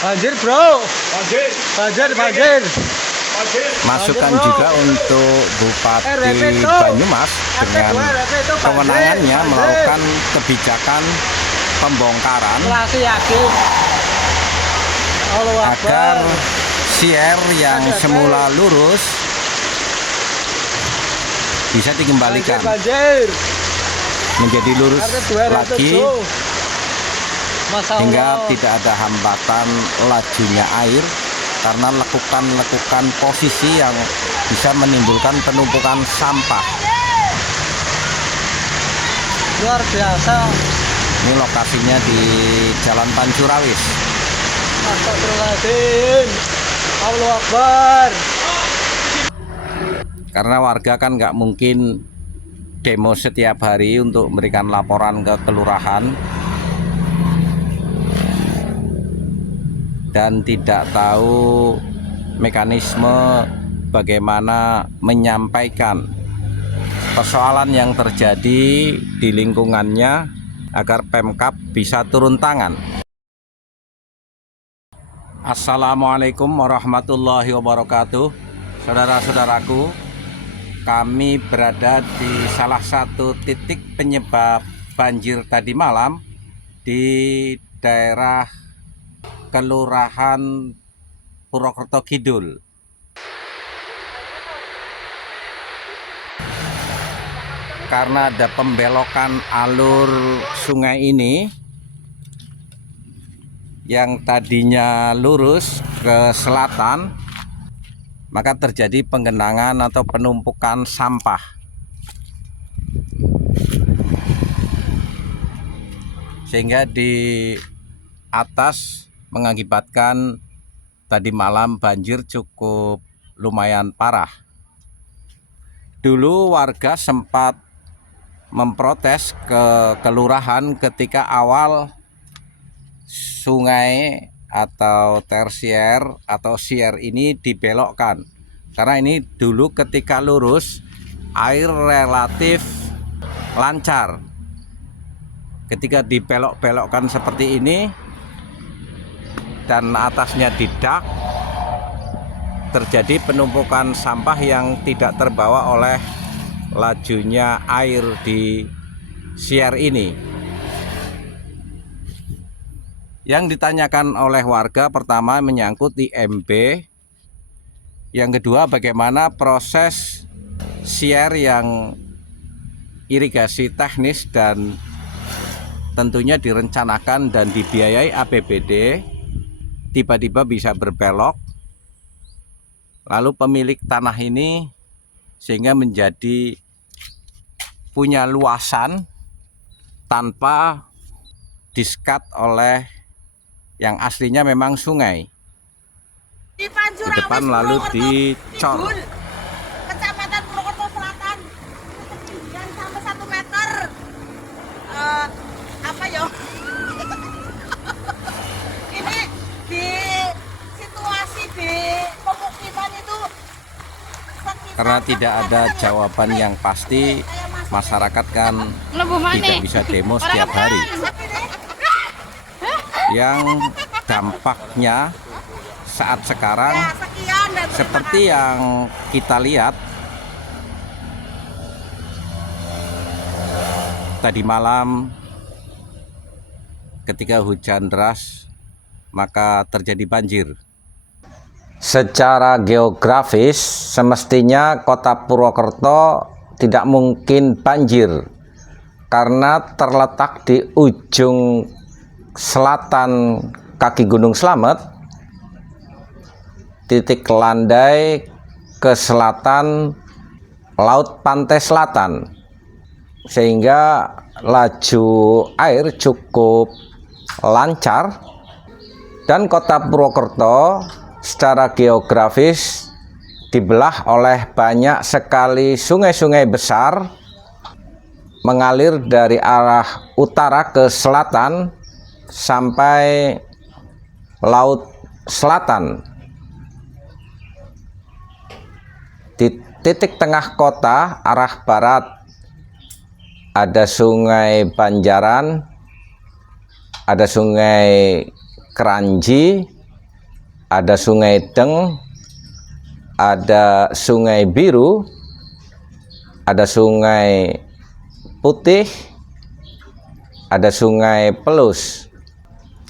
Banjir bro, Banjir, banjir, banjir. banjir. Masukan Bro. juga untuk Bupati RP itu. Banyumas dengan RP itu banjir, kewenangannya banjir. melakukan kebijakan pembongkaran Masih yakin. Allah agar Akbar. sier yang Ada, semula lurus bisa Banjir, dikembalikan banjir. menjadi lurus RT 2, lagi Masya hingga Allah. tidak ada hambatan lajunya air karena lekukan-lekukan posisi yang bisa menimbulkan penumpukan sampah. Luar biasa. Ini lokasinya di Jalan Pancurawis. Astagfirullahaladzim. Allah Akbar. Karena warga kan nggak mungkin demo setiap hari untuk memberikan laporan ke kelurahan dan tidak tahu mekanisme bagaimana menyampaikan persoalan yang terjadi di lingkungannya agar Pemkab bisa turun tangan. Assalamualaikum warahmatullahi wabarakatuh. Saudara-saudaraku, kami berada di salah satu titik penyebab banjir tadi malam di daerah Kelurahan Purwokerto Kidul. Karena ada pembelokan alur sungai ini yang tadinya lurus ke selatan, maka terjadi penggenangan atau penumpukan sampah. Sehingga di atas mengakibatkan tadi malam banjir cukup lumayan parah. Dulu warga sempat memprotes ke kelurahan ketika awal sungai atau tersier atau sier ini dibelokkan, karena ini dulu ketika lurus air relatif lancar. Ketika dibelok-belokkan seperti ini dan atasnya didak, terjadi penumpukan sampah yang tidak terbawa oleh lajunya air di sier ini. Yang ditanyakan oleh warga pertama menyangkut IMB, yang kedua bagaimana proses sier yang irigasi teknis dan tentunya direncanakan dan dibiayai APBD tiba-tiba bisa berbelok, lalu pemilik tanah ini sehingga menjadi punya luasan tanpa diskat oleh yang aslinya memang sungai. Di depan lalu dicor. Kecamatan Purwokerto Selatan, yang sampai 1 meter. Apa ya? Ini di situasi di pemukiman itu sekitar Karena tidak ada jawaban yang pasti, masyarakat kan tidak bisa demo setiap hari. Yang dampaknya saat sekarang seperti yang kita lihat tadi malam ketika hujan deras maka terjadi banjir. Secara geografis semestinya kota Purwokerto tidak mungkin banjir karena terletak di ujung selatan kaki Gunung Slamet, titik landai ke selatan Laut Pantai Selatan, sehingga laju air cukup lancar. Dan kota Purwokerto secara geografis dibelah oleh banyak sekali sungai-sungai besar mengalir dari arah utara ke selatan sampai Laut Selatan. Di titik tengah kota arah barat ada Sungai Banjaran, ada Sungai Keranji, ada Sungai Deng, ada Sungai Biru, ada Sungai Putih, ada Sungai Pelus.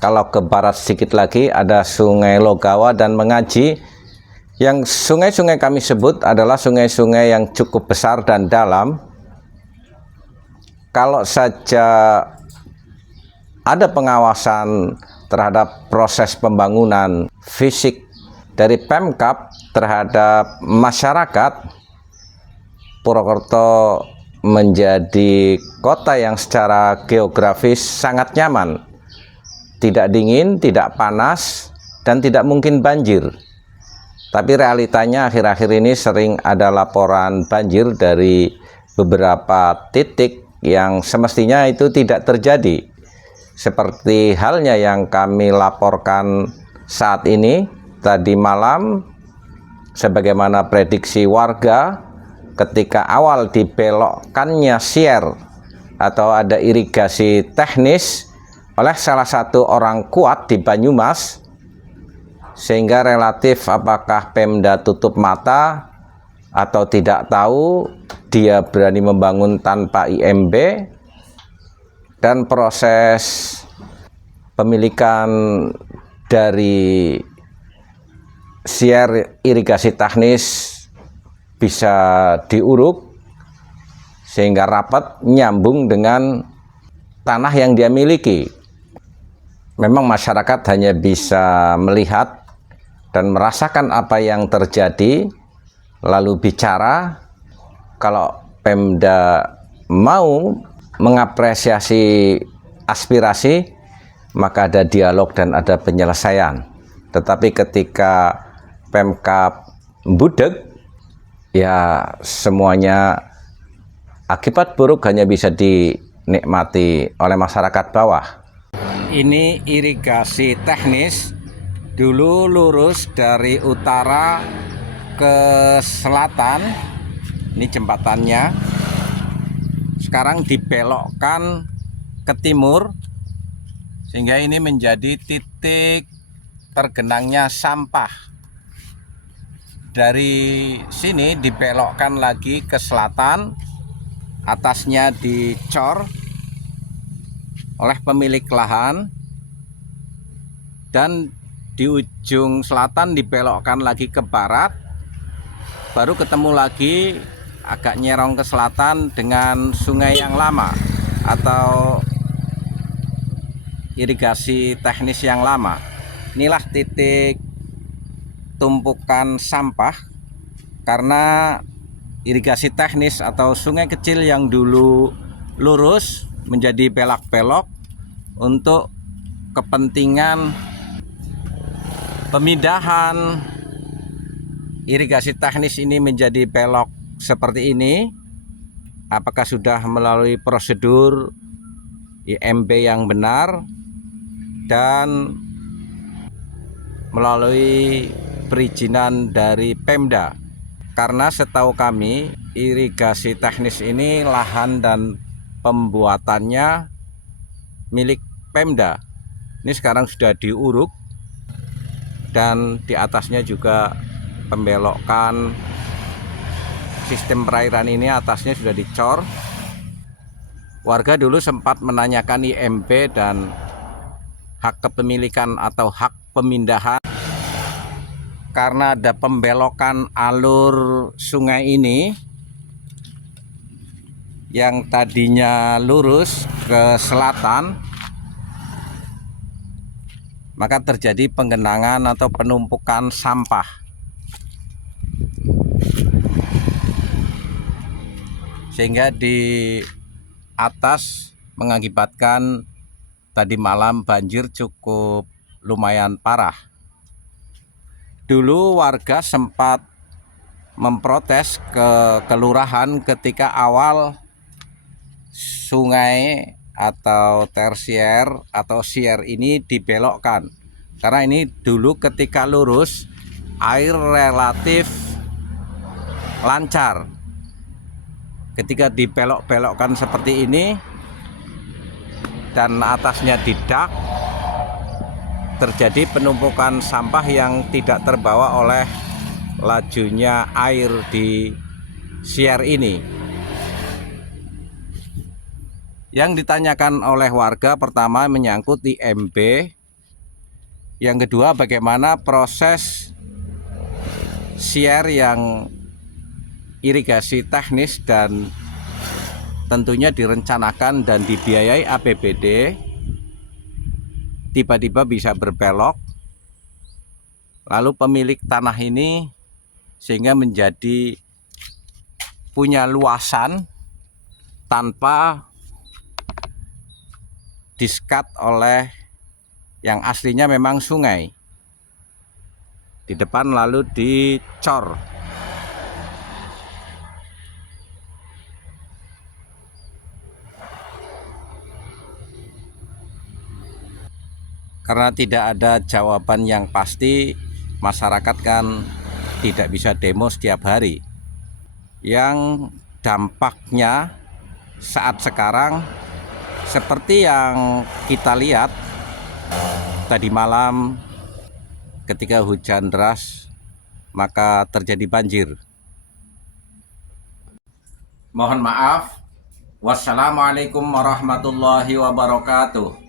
Kalau ke barat sedikit lagi ada Sungai Logawa dan Mengaji. Yang sungai-sungai kami sebut adalah sungai-sungai yang cukup besar dan dalam. Kalau saja ada pengawasan terhadap proses pembangunan fisik dari Pemkab terhadap masyarakat, Purwokerto menjadi kota yang secara geografis sangat nyaman, tidak dingin, tidak panas, dan tidak mungkin banjir. Tapi realitanya akhir-akhir ini sering ada laporan banjir dari beberapa titik yang semestinya itu tidak terjadi. Seperti halnya yang kami laporkan saat ini, tadi malam, sebagaimana prediksi warga, ketika awal dibelokkannya sier atau ada irigasi teknis oleh salah satu orang kuat di Banyumas, sehingga relatif apakah Pemda tutup mata atau tidak tahu, dia berani membangun tanpa IMB, dan proses pemilikan dari siar irigasi teknis bisa diuruk sehingga rapat nyambung dengan tanah yang dia miliki. Memang masyarakat hanya bisa melihat dan merasakan apa yang terjadi, lalu bicara. Kalau Pemda mau mengapresiasi aspirasi, maka ada dialog dan ada penyelesaian. Tetapi ketika Pemkab budek, ya semuanya akibat buruk hanya bisa dinikmati oleh masyarakat bawah. Ini irigasi teknis, dulu lurus dari utara ke selatan, ini jembatannya. Sekarang dibelokkan ke timur, sehingga ini menjadi titik tergenangnya sampah. Dari sini dibelokkan lagi ke selatan, atasnya dicor oleh pemilik lahan, dan di ujung selatan dibelokkan lagi ke barat, baru ketemu lagi agak nyerong ke selatan dengan sungai yang lama atau irigasi teknis yang lama. Inilah titik tumpukan sampah karena irigasi teknis atau sungai kecil yang dulu lurus menjadi belok-belok untuk kepentingan pemindahan irigasi teknis ini menjadi belok seperti ini. Apakah sudah melalui prosedur IMB yang benar dan melalui perizinan dari Pemda? Karena setahu kami irigasi teknis ini lahan dan pembuatannya milik Pemda. Ini sekarang sudah diuruk dan di atasnya juga pembelokan sistem perairan ini, atasnya sudah dicor. Warga dulu sempat menanyakan IMB dan hak kepemilikan atau hak pemindahan. Karena ada pembelokan alur sungai ini yang tadinya lurus ke selatan, maka terjadi penggenangan atau penumpukan sampah. Sehingga di atas mengakibatkan tadi malam banjir cukup lumayan parah. Dulu warga sempat memprotes ke kelurahan ketika awal sungai atau tersier atau sier ini dibelokkan, karena ini dulu ketika lurus air relatif lancar. Ketika dibelok-belokkan seperti ini dan atasnya didak, terjadi penumpukan sampah yang tidak terbawa oleh lajunya air di siar ini. Yang ditanyakan oleh warga pertama menyangkut IMB, yang kedua bagaimana proses siar yang irigasi teknis dan tentunya direncanakan dan dibiayai APBD tiba-tiba bisa berbelok, lalu pemilik tanah ini sehingga menjadi punya luasan tanpa diskat oleh yang aslinya memang sungai di depan, lalu dicor. Karena tidak ada jawaban yang pasti, masyarakat kan tidak bisa demo setiap hari. Yang dampaknya saat sekarang seperti yang kita lihat tadi malam ketika hujan deras maka terjadi banjir. Mohon maaf. Wassalamualaikum warahmatullahi wabarakatuh.